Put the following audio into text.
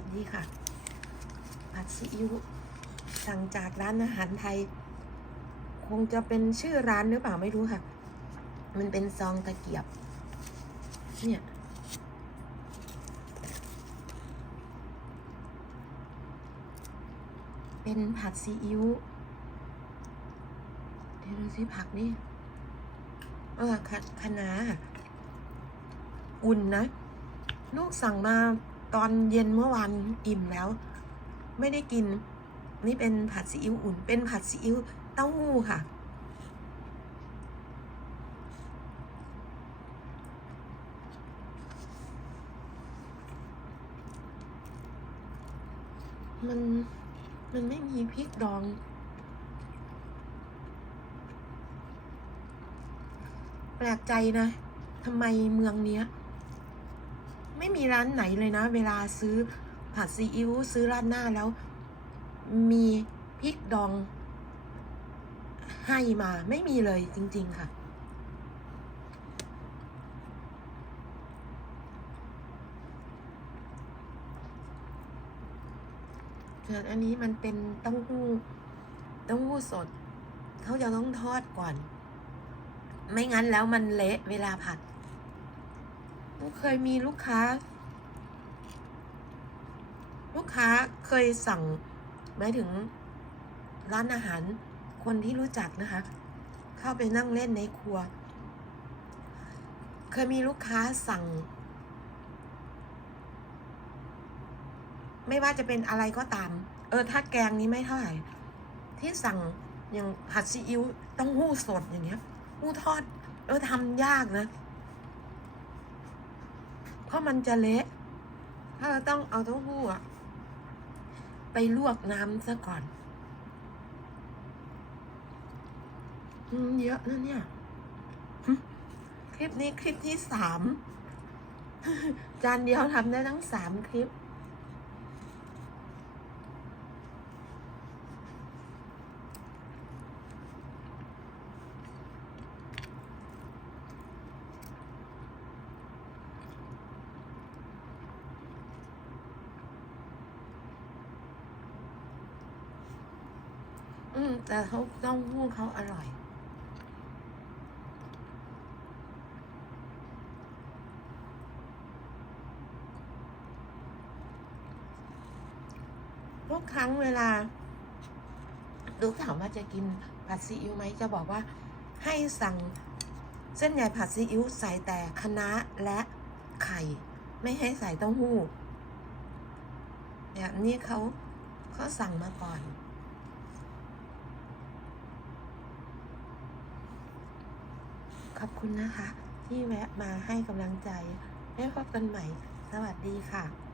วัสดีค่ะ ผัดซีอิ๊วสั่งจากร้านอาหารไทย คงจะเป็นชื่อร้านหรือเปล่าไม่รู้ค่ะ มันเป็นซองตะเกียบ เนี่ยเป็นผัดซีอิ๊วเดี๋ยวดูสิผักนี่เออคะคะน้าอุ่นนะ ลูกสั่งมา ตอนเย็นเมื่อวานอิ่มแล้ว ไม่ได้กิน นี่เป็นผัดซีอิ๊วอุ่น เป็นผัดซีอิ๊วเต้าหู้ค่ะ มัน มันไม่มีพริกดองแปลกใจนะทำไมเมืองเนี้ย ไม่มีร้านไหนเลยนะ เวลาซื้อผัดซีอิ๊วซื้อราดหน้าแล้ว มีพริกดองให้มาไม่มีเลยจริง ๆ ค่ะ ส่วนอันนี้มันเป็นเต้าหู้เต้าหู้สด เขาจะต้องทอดก่อน ไม่งั้นแล้วมันเละเวลาผัด เคยมีลูกค้า ลูกค้าเคยสั่งหมายถึงร้านอาหารคนที่รู้จักนะคะ เข้าไปนั่งเล่นในครัว เคยมีลูกค้าสั่ง ไม่ว่าจะเป็นอะไรก็ตาม เออถ้าแกงนี้ไม่เท่าไหร่ ที่สั่งอย่างผัดซีอิ๊วต้องหู้สดอย่างเงี้ยหู้ทอด เออทำยากนะ เพราะมันจะเละถ้าเราต้องเอาเต้าหู้อะไปลวกน้ำซะก่อน อืมเยอะนะเนี่ย คลิปนี้คลิปที่สาม จานเดียวทำได้ทั้งสามคลิป อืม แต่เขาต้าหู้เขาอร่อย ทุกครั้งเวลา ลูกถามว่าจะกินผัดซีอิ๊วไหมจะบอกว่าให้สั่งเส้นใหญ่ผัดซีอิ๊วใส่แต่คะน้าและไข่ ไม่ให้ใส่เต้าหู้แบบนี้เขาเขาสั่งมาก่อน ขอบคุณนะคะ ที่แวะมาให้กำลังใจไว้พบกันใหม่ สวัสดีค่ะ